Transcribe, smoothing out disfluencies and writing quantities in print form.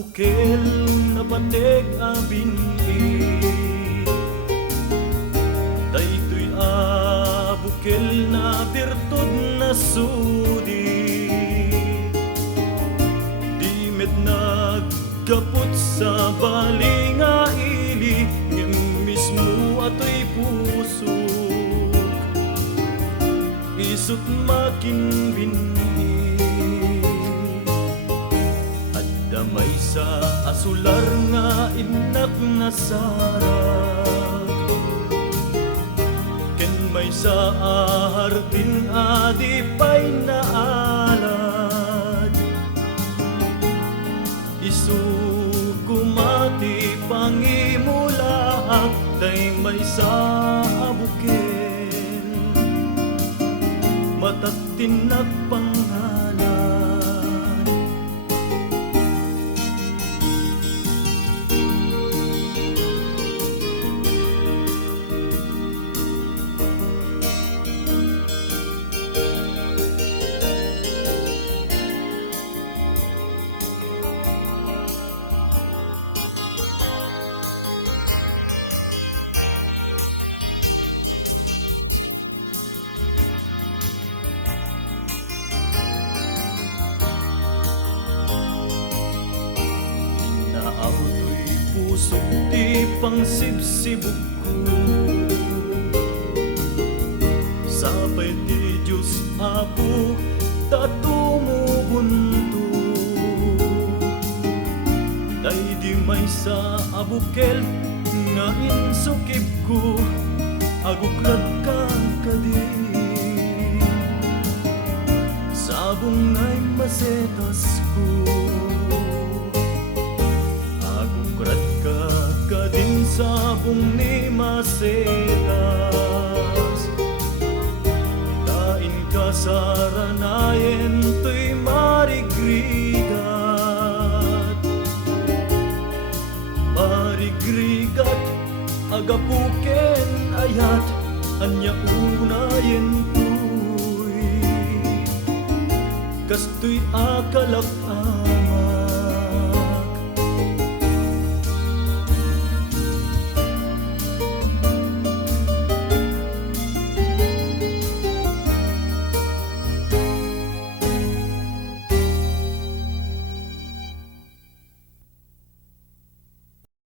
bukel na batek abini daytoy bukel na birtud na sudi di met naggapot sa balinga ili ngem mismo atoy pusok isut makin binhi damay sa asular nga inak na sarag ken may sa hardin adipay na alad isu kumati pangimulaak day may sa abuken mataktin nagpangalan Auto'y pusok di pang sibsibog ko sabay di Diyos Apo tatumubunto day di may sa abukel nga insukib ko agukrad ka kadi sabong ngay masetas ko kadin sabong ni masetas tain kasaranayen to'y marigrigat agapuken ayat anya unayen to'y kasto'y akalak ama